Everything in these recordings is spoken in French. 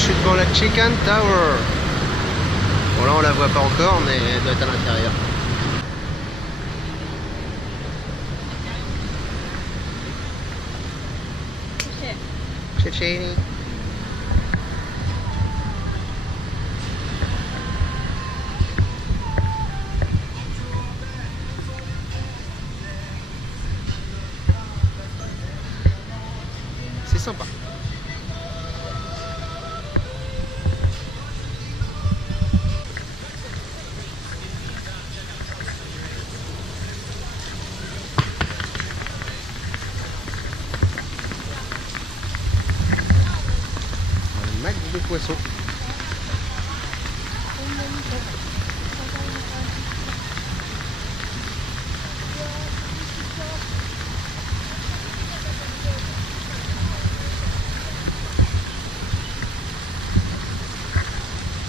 je suis devant la Chicken Tower. Bon là on la voit pas encore mais elle doit être à l'intérieur. Tchétchénie. C'est sympa. Un max de poissons.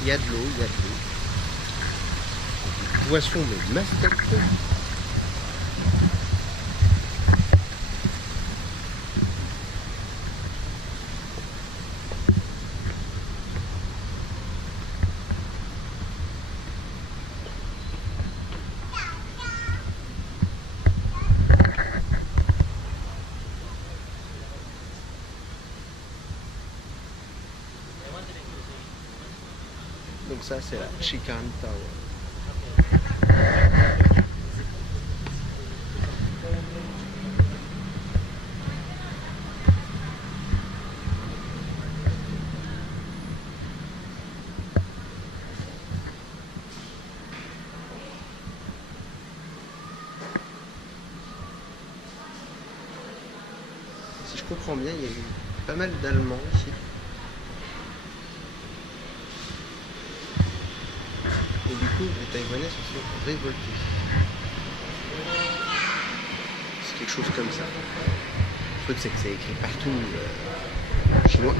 Il y a de l'eau, il y a de l'eau. Poisson de mascotte. Donc ça c'est la Chicken Tower. Si je comprends bien, il y a eu pas mal d'Allemands ici. Et du coup, les Taïwanais se sont révoltés. C'est quelque chose comme ça. Le truc, c'est que c'est écrit partout en chinois.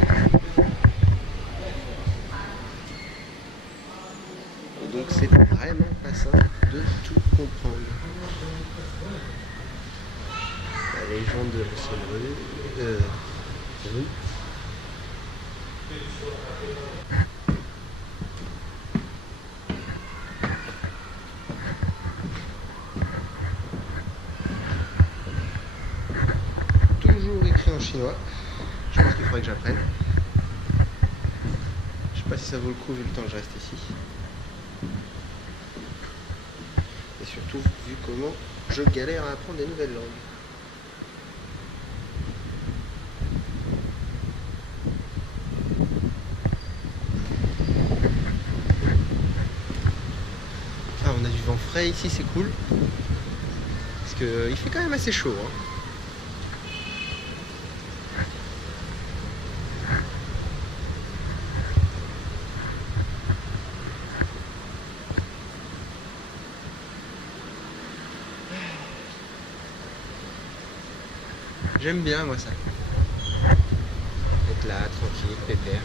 Et donc, c'est vraiment pas simple de tout comprendre. La légende de l'ancienne rue. Toujours écrit en chinois. Je pense qu'il faudrait que j'apprenne. Je sais pas si ça vaut le coup vu le temps que je reste ici. Et surtout vu comment je galère à apprendre des nouvelles langues. Ah, on a du vent frais ici, c'est cool. Parce qu'il fait quand même assez chaud. Hein. J'aime bien moi ça. Être là, tranquille, pépère.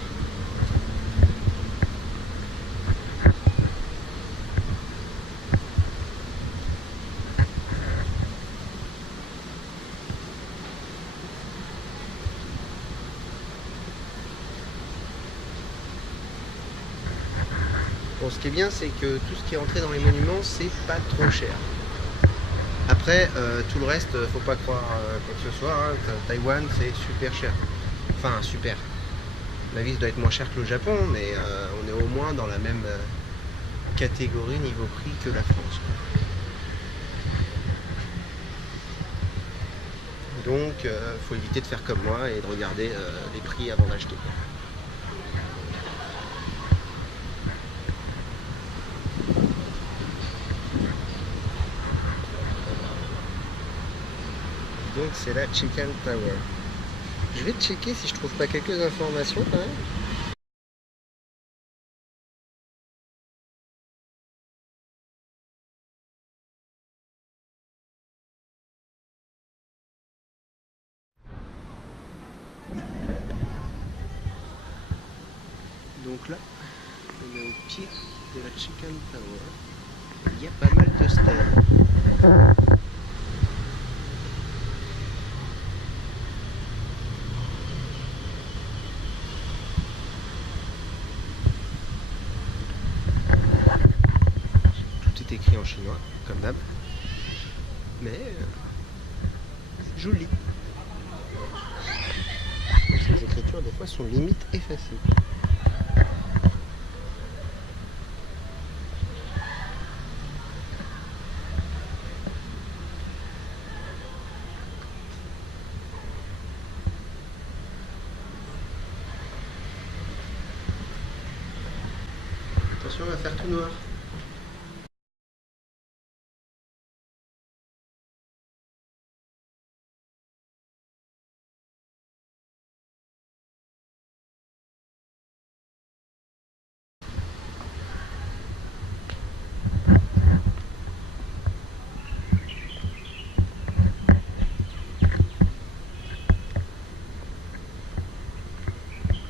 Bon, ce qui est bien, c'est que tout ce qui est entré dans les monuments, c'est pas trop cher. Après, tout le reste, faut pas croire quoi que ce soit. Hein. Taïwan, c'est super cher. Enfin, super. La vie doit être moins chère que le Japon, mais on est au moins dans la même catégorie niveau prix que la France. Donc, faut éviter de faire comme moi et de regarder les prix avant d'acheter. Donc c'est la Chicken Tower. Je vais checker si je trouve pas quelques informations quand même. Donc là, on est au pied de la Chicken Tower. Il y a pas mal de stèles. chinois, comme d'hab. Mais joli. Ces écritures des fois sont limite effacées. Attention, on va faire tout noir.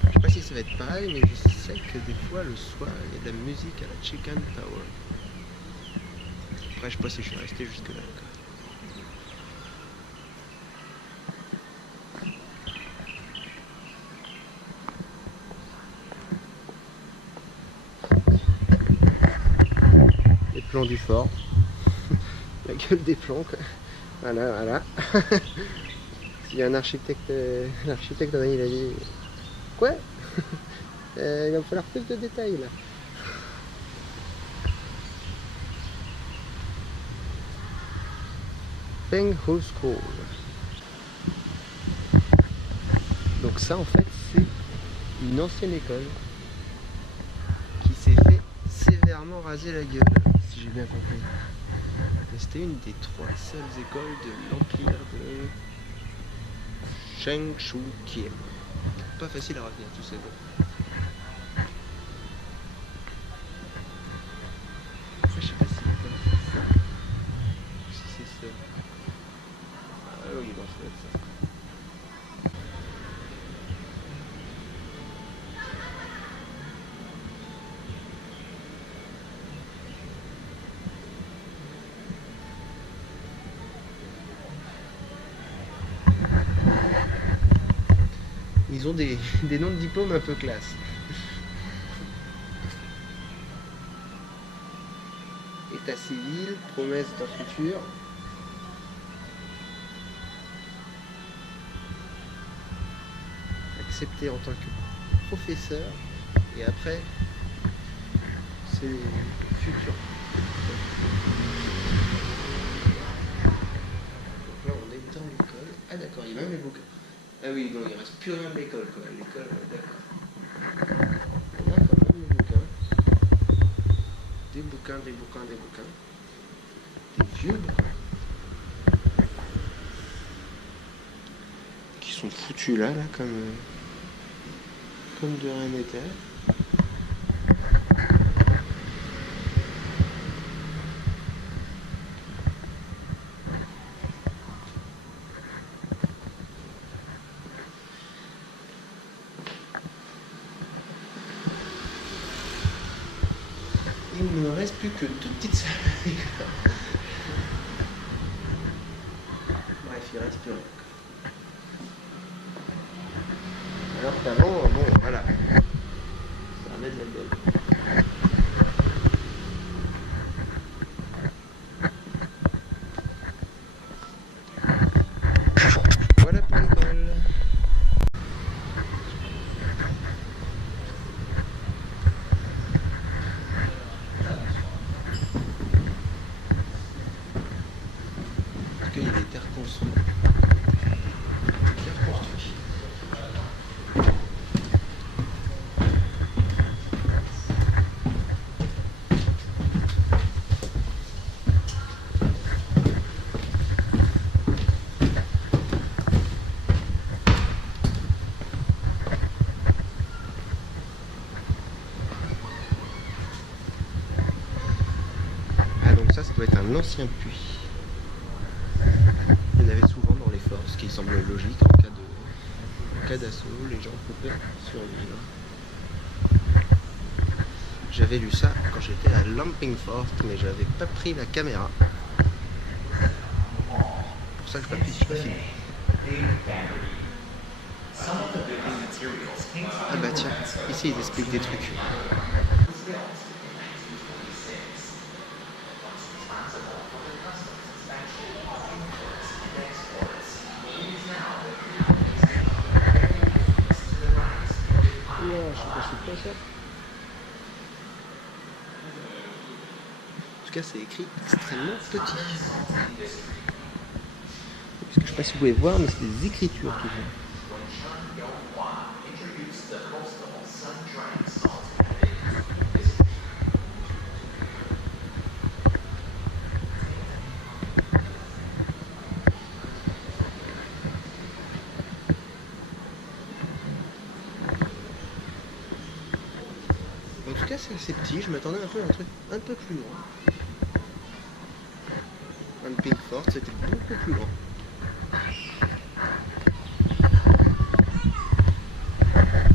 Je sais pas si ça va être pareil, mais je sais que des fois le soir il y a de la musique à la Chicken Tower. Après je sais pas si je suis resté jusque là. Les plans du fort. La gueule des plans quoi. Voilà, voilà. S'il y a un architecte, l'architecte il a dit quoi? Il va me falloir plus de détails là. Peng Hu School. Donc ça en fait c'est une ancienne école qui s'est fait sévèrement raser la gueule, si j'ai bien compris. Et c'était une des 3 seules écoles de l'empire de Sheng Shu Kiem. Pas facile à retenir tous ces noms. Après je sais pas si l'école fait ça. Si c'est ça. Ah oui, bon, ça doit être ça. Ils ont des noms de diplômes un peu classe. État civil, promesse d'un futur. Accepté en tant que professeur. Et après, c'est futur. Donc là, on est dans l'école. Ah d'accord, il y a même les bouquins. Ah oui, non, il reste plus rien de l'école, quoi. L'école, d'accord. On a quand même les bouquins. Des bouquins, des bouquins, des bouquins. Des vieux bouquins. Qui sont foutus là, comme de rien n'était. Il ne me reste plus que 2 petites salles. Bref, il reste plus rien. Alors qu'avant, bon, voilà. Ça remet de la gueule. Voilà pour l'école. En tout cas, il a été reconstruit. Ça doit être un ancien puits. Il y en avait souvent dans les forts, ce qui semble logique en cas d'assaut, les gens pouvaient survivre. J'avais lu ça quand j'étais à Lamping Fort, mais j'avais pas pris la caméra. Pour ça que je n'ai pas filmé. Ah bah tiens, ici ils expliquent des trucs. c'est quoi ça? En tout cas, c'est écrit extrêmement petit. Parce que je sais pas si vous pouvez voir, mais c'est des écritures tout ça. En tout cas, c'est assez petit. Je m'attendais un peu à un truc un peu plus grand. Un Pinkford, c'était beaucoup plus grand.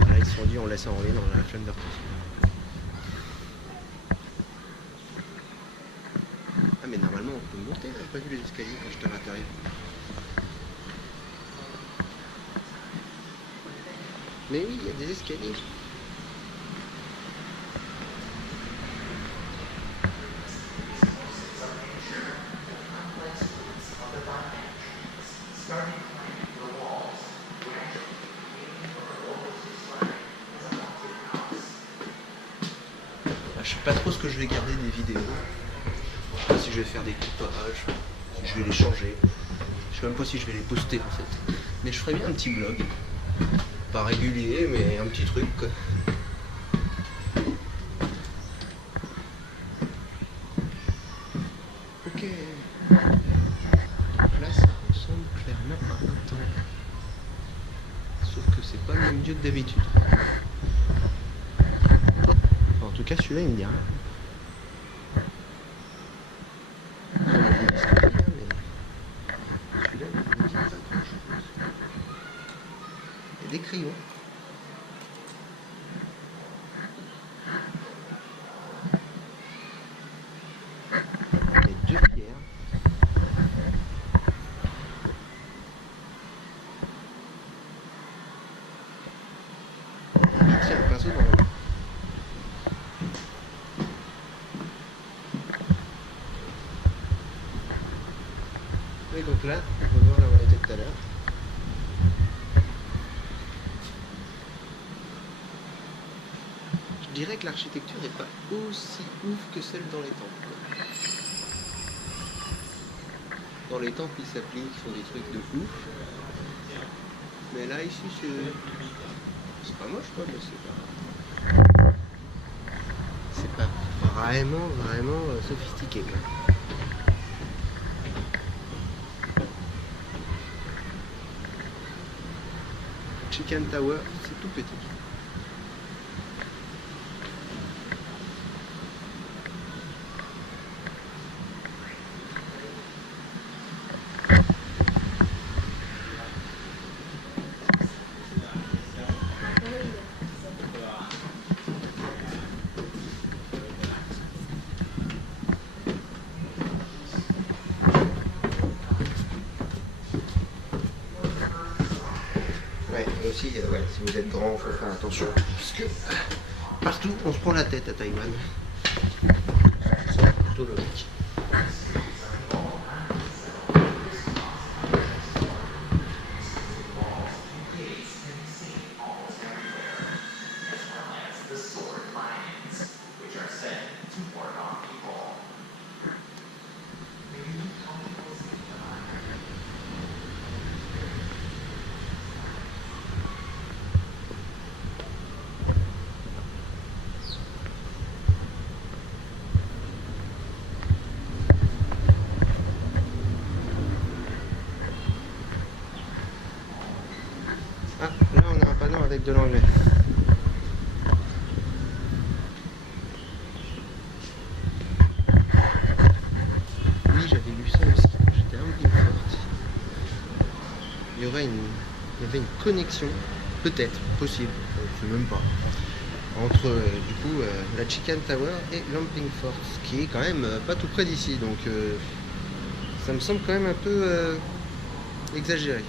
Là, ils se sont dit, on laisse enrouler dans la flamme d'artifice. Ah, mais normalement, on peut monter. J'ai pas vu les escaliers quand j'étais à l'intérieur. Mais oui, il y a des escaliers. Je sais pas trop ce que je vais garder des vidéos. Je sais pas si je vais faire des coupages, si je vais les changer. Je sais même pas si je vais les poster en fait. Mais je ferais bien un petit blog. Pas régulier, mais un petit truc quoi. Ok. Donc là, ça ressemble clairement à un temple. Sauf que c'est pas le même dieu que d'habitude. Enfin, en tout cas, celui-là, il me dit rien. Celui-là, il me dit pas grand-chose. Il y a des crayons. Il y a deux pierres. Tiens, un pinceau dans le... Et donc là, on peut voir là où on était tout à l'heure. Je dirais que l'architecture n'est pas aussi ouf que celle dans les temples. Dans les temples, ils s'appliquent, ils font des trucs de ouf. Mais là, ici, c'est pas moche, quoi, mais c'est pas vraiment sophistiqué, quoi. Chicken Tower, c'est tout petit. Ouais, aussi, ouais, si vous êtes grand, il faut faire attention. Parce que partout, on se prend la tête à Taïwan. C'est plutôt logique. Ah, là on a un panneau avec de l'anglais. Oui, j'avais lu ça aussi quand j'étais à Pinkford. Il y avait une connexion, peut-être, possible, je sais même pas, entre du coup la Chicken Tower et Lamping-Fort, ce qui est quand même pas tout près d'ici, donc ça me semble quand même un peu exagéré.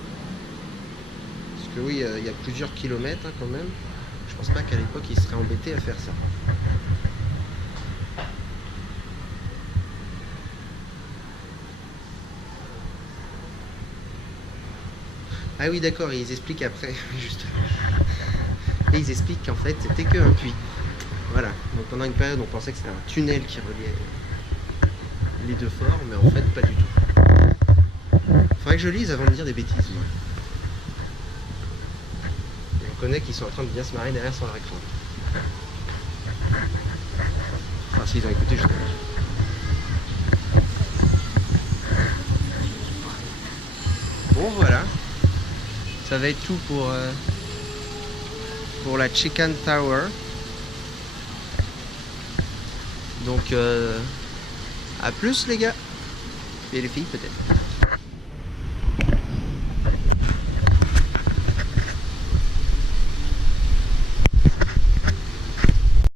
Parce que oui, il y a plusieurs kilomètres hein, quand même. Je pense pas qu'à l'époque ils seraient embêtés à faire ça. Ah oui d'accord, ils expliquent après, justement. Et ils expliquent qu'en fait c'était qu'un puits. Voilà, donc pendant une période on pensait que c'était un tunnel qui reliait les deux forts, mais en fait pas du tout. Faudrait que je lise avant de dire des bêtises, moi. Et on connaît qu'ils sont en train de bien se marrer derrière sur leur écran. Enfin, s'ils ont écouté, je sais pas. Bon, voilà. Ça va être tout pour la Chicken Tower. Donc, à plus les gars. Et les filles peut-être.